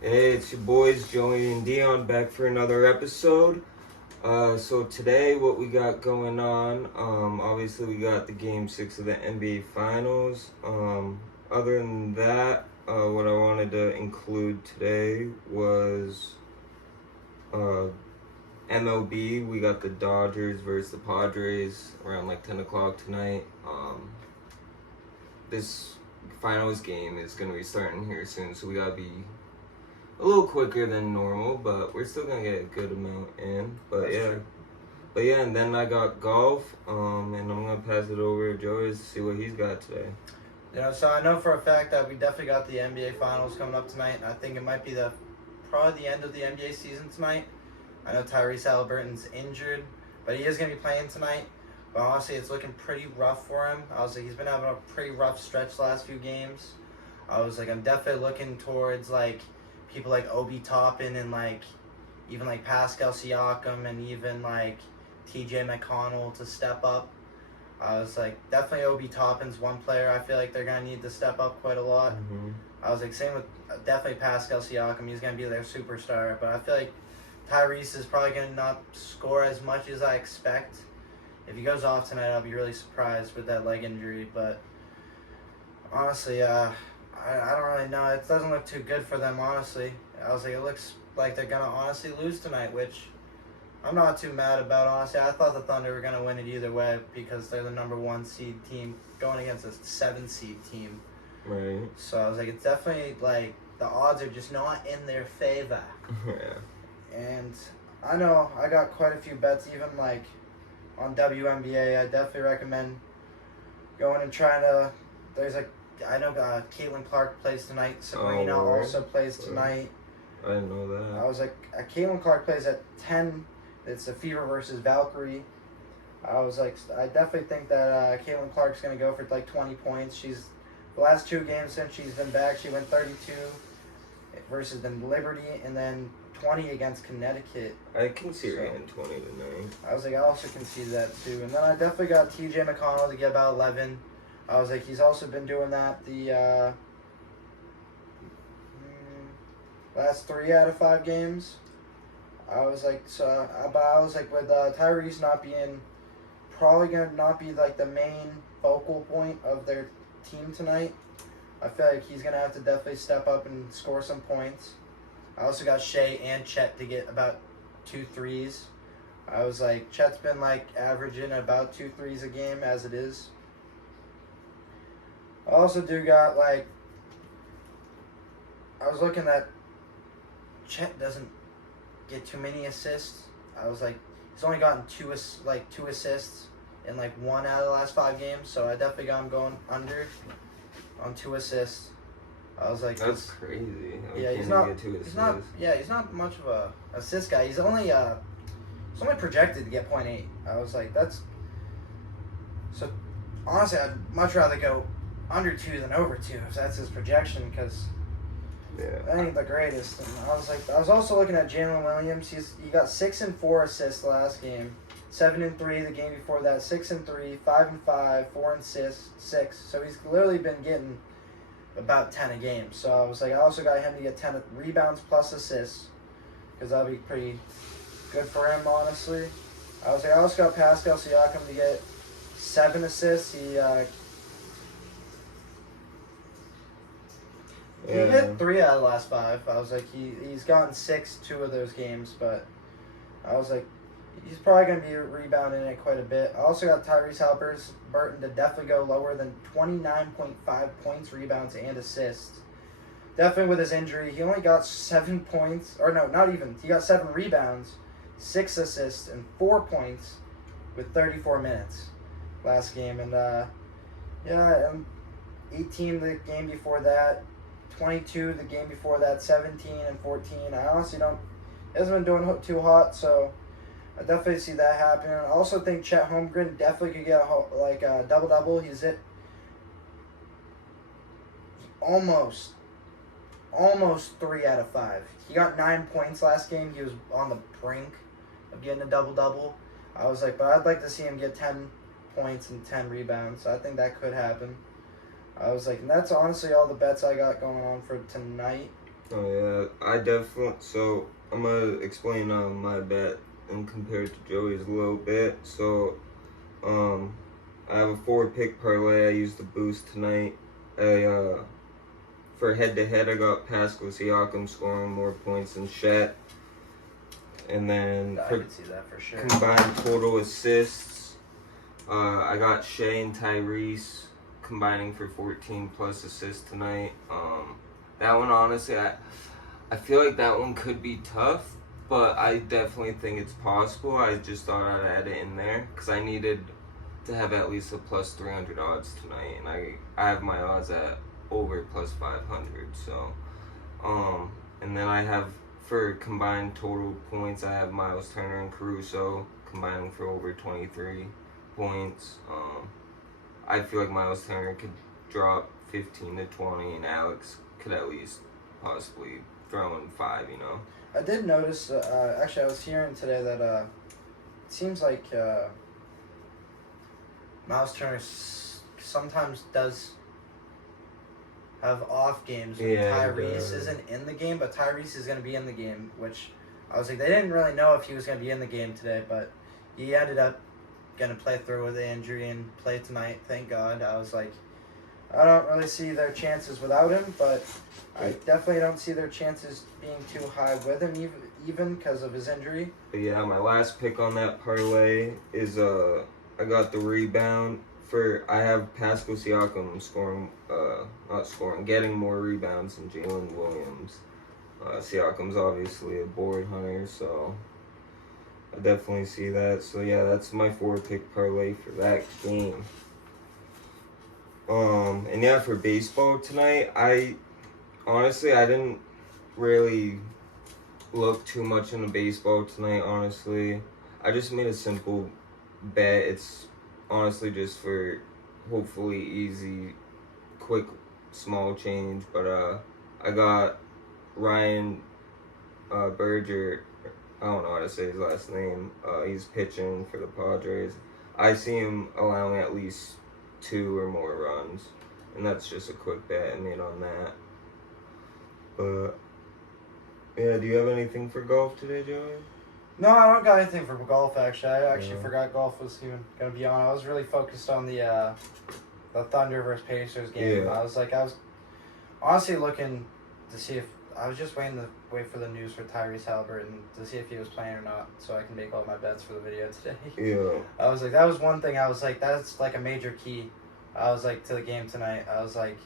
Hey, it's your boys Joey and Dion back for another episode. So today what we got going on, obviously we got the game 6 of the NBA Finals. Other than that, what I wanted to include today was uh, MLB. We got the Dodgers versus the Padres around like 10 o'clock tonight. This finals game is going to be starting here soon, so we got to be a little quicker than normal, but we're still gonna get a good amount in. But That's yeah, true. and then I got golf, and I'm gonna pass it over to Joey to see what he's got today. So I know for a fact that we definitely got the NBA Finals coming up tonight, and I think it might be probably the end of the NBA season tonight. I know Tyrese Halliburton's injured, but he is going to be playing tonight. But honestly, it's looking pretty rough for him. He's been having a pretty rough stretch the last few games. I'm definitely looking towards people like Obi Toppin and even Pascal Siakam and even TJ McConnell to step up. Definitely Obi Toppin's one player I feel like they're going to need to step up quite a lot. Mm-hmm. Same with definitely Pascal Siakam. He's going to be their superstar. But I feel like Tyrese is probably going to not score as much as I expect. If he goes off tonight, I'll be really surprised with that leg injury. But honestly, I don't really know. It doesn't look too good for them, honestly. It looks like they're going to honestly lose tonight, which I'm not too mad about, honestly. I thought the Thunder were going to win it either way because they're the number 1 seed team going against a 7 seed team. Right. So it's definitely the odds are just not in their favor. Yeah. And I know I got quite a few bets, even on WNBA. I definitely recommend going and trying to. I know Caitlin Clark plays tonight. Sabrina also plays tonight. I didn't know that. Caitlin Clark plays at 10. It's the Fever versus Valkyrie. I definitely think that Caitlin Clark's going to go for 20 points. The last 2 games since she's been back, she went 32 versus the Liberty and then 20 against Connecticut. I can see her getting 20 tonight. I also can see that too. And then I definitely got TJ McConnell to get about 11. He's also been doing that the last 3 out of 5 games. With Tyrese not being, probably going to not be the main focal point of their team tonight, I feel like he's going to have to definitely step up and score some points. I also got Shea and Chet to get about 2 threes. Chet's been averaging about 2 threes a game as it is. I also do got I was looking at Chet doesn't get too many assists. He's only gotten 2 assists in 1 out of the last 5 games, so I definitely got him going under on 2 assists. That's crazy. Yeah, he's not much of a assist guy. He's only projected to get 0.8. That's so. Honestly, I'd much rather go under 2 than over 2 if that's his projection, because that ain't the greatest. And I was also looking at Jalen Williams. He got 6 and 4 assists last game, 7 and 3 the game before that, 6 and 3, 5 and 5, 4 and 6. So he's literally been getting about 10 a game. So I also got him to get 10 rebounds plus assists, because that'll be pretty good for him, honestly. I also got Pascal Siakam to get 7 assists. He hit 3 out of the last 5. He's gotten 6 2 of those games, but he's probably going to be rebounding it quite a bit. I also got Tyrese Halliburton to definitely go lower than 29.5 points, rebounds, and assists. Definitely with his injury, he only got 7 points, or no, not even. He got 7 rebounds, 6 assists, and 4 points with 34 minutes last game. And 18 the game before that, 22 the game before that, 17 and 14. I honestly he hasn't been doing too hot, so I definitely see that happening. I also think Chet Holmgren definitely could get a double-double. He's hit almost 3 out of 5. He got 9 points last game. He was on the brink of getting a double-double. But I'd like to see him get 10 points and 10 rebounds. So I think that could happen. And that's honestly all the bets I got going on for tonight. Oh yeah, I definitely. So I'm gonna explain my bet and compare it to Joey's a little bit. So um, I have a 4-pick parlay. I used the boost tonight. For head to head, I got Pascal Siakam scoring more points than Shet, and then I could see that for sure. combined total assists, I got Shea and Tyrese combining for 14 plus assists tonight. That one, honestly, I feel like that one could be tough, but I definitely think it's possible. I just thought I'd add it in there because I needed to have at least a plus 300 odds tonight, and I have my odds at over plus 500. So, and then I have for combined total points, I have Miles Turner and Caruso combining for over 23 points. I feel like Miles Turner could drop 15 to 20, and Alex could at least possibly throw in 5. I did notice. Actually, I was hearing today that it seems like Miles Turner sometimes does have off games when Tyrese isn't in the game, but Tyrese is going to be in the game, which I was like, they didn't really know if he was going to be in the game today, but he ended up going to play through with the injury and play tonight, thank God. I was like, I don't really see their chances without him, but I definitely don't see their chances being too high with him, even because of his injury. But yeah, my last pick on that parlay is I got the rebound. I have Pascal Siakam getting more rebounds than Jalen Williams. Siakam's obviously a board hunter, so I definitely see that. So yeah, that's my 4-pick parlay for that game. And yeah, for baseball tonight, I didn't really look too much into baseball tonight, honestly. I just made a simple bet. It's honestly just for hopefully easy, quick, small change. But I got Ryan Berger. I don't know how to say his last name. He's pitching for the Padres. I see him allowing at least 2 or more runs, and that's just a quick bet I made on that. But yeah, do you have anything for golf today, Joey? No, I don't got anything for golf, actually. I actually forgot golf was even going to be on. I was really focused on the Thunder versus Pacers game. Yeah. I was honestly looking to see if, I was just waiting for the news for Tyrese Halliburton to see if he was playing or not, so I can make all my bets for the video today. Yeah. I was like, that was one thing I was like, that's like a major key. I was like, to the game tonight. I was like,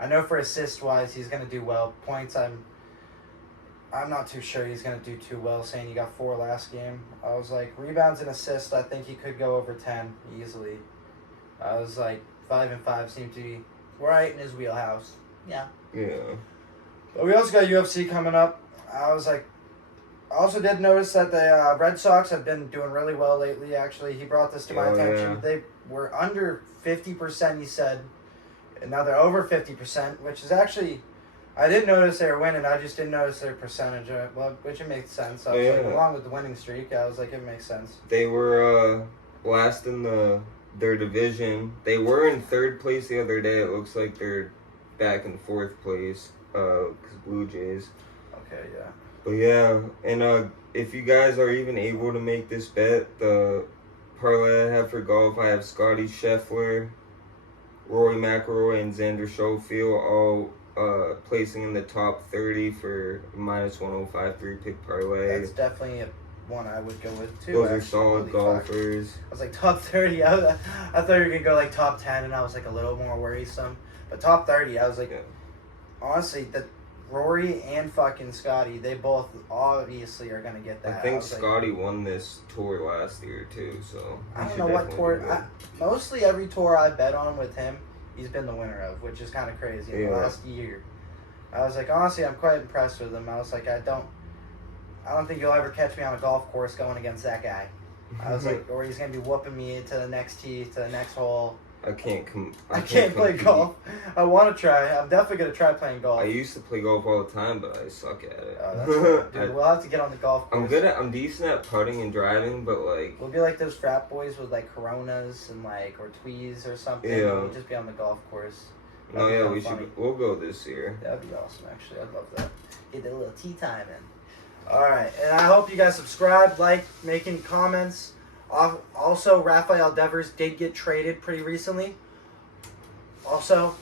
I know for assist-wise, he's going to do well. Points, I'm not too sure he's going to do too well, saying he got 4 last game. I was like, rebounds and assists, I think he could go over 10 easily. I was like, 5 and 5 seemed to be right in his wheelhouse. Yeah. Yeah. But we also got UFC coming up. I also did notice that the Red Sox have been doing really well lately, actually. He brought this to my attention. Yeah. They were under 50%, he said. And now they're over 50%, which is actually... I did notice they were winning. I just didn't notice their percentage, which it makes sense. I was like, along with the winning streak, I was like, it makes sense. They were last in their division. They were in 3rd place the other day. It looks like they're back in 4th place. Because Blue Jays. Okay, yeah. But yeah, and if you guys are even able to make this bet, the parlay I have for golf, I have Scotty Scheffler, Rory McIlroy, and Xander Schofield all placing in the top 30 for minus 105 3-pick parlay. That's definitely one I would go with too. Those are solid golfers. I was like top 30. I thought you were gonna go like top 10, and I was like a little more worrisome. But top 30, I was like, honestly, that Rory and fucking Scotty, they both obviously are gonna get that. I think Scotty won this tour last year too, so I don't know what tour. Mostly every tour I bet on with him, he's been the winner of, which is kind of crazy. In the last year, I was like, honestly, I'm quite impressed with him. I was like, I don't think you'll ever catch me on a golf course going against that guy. I was like, or he's gonna be whooping me to the next tee, to the next hole. I can't play golf. I want to try. I'm definitely going to try playing golf. I used to play golf all the time, but I suck at it. Oh, that's right. Dude, we'll have to get on the golf course. I'm decent at putting and driving, but like... We'll be like those frat boys with like Coronas and like, or Tweez or something. Yeah. We'll just be on the golf course. Oh yeah, we'll go this year. That'd be awesome. Actually, I'd love that. Get a little tea time in. All right, and I hope you guys subscribe, like, making comments. Also, Rafael Devers did get traded pretty recently. Also,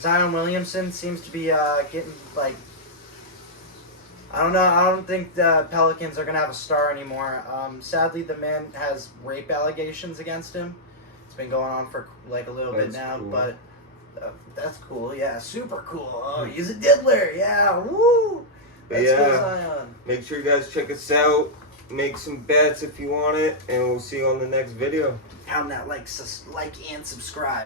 Zion Williamson seems to be getting, like, I don't know. I don't think the Pelicans are going to have a star anymore. Sadly, the man has rape allegations against him. It's been going on for, like, a little bit now, cool. But that's cool. Yeah, super cool. Oh, he's a diddler. Yeah, woo! That's cool, Zion. Make sure you guys check us out. Make some bets if you want it, and we'll see you on the next video. And that like and subscribe.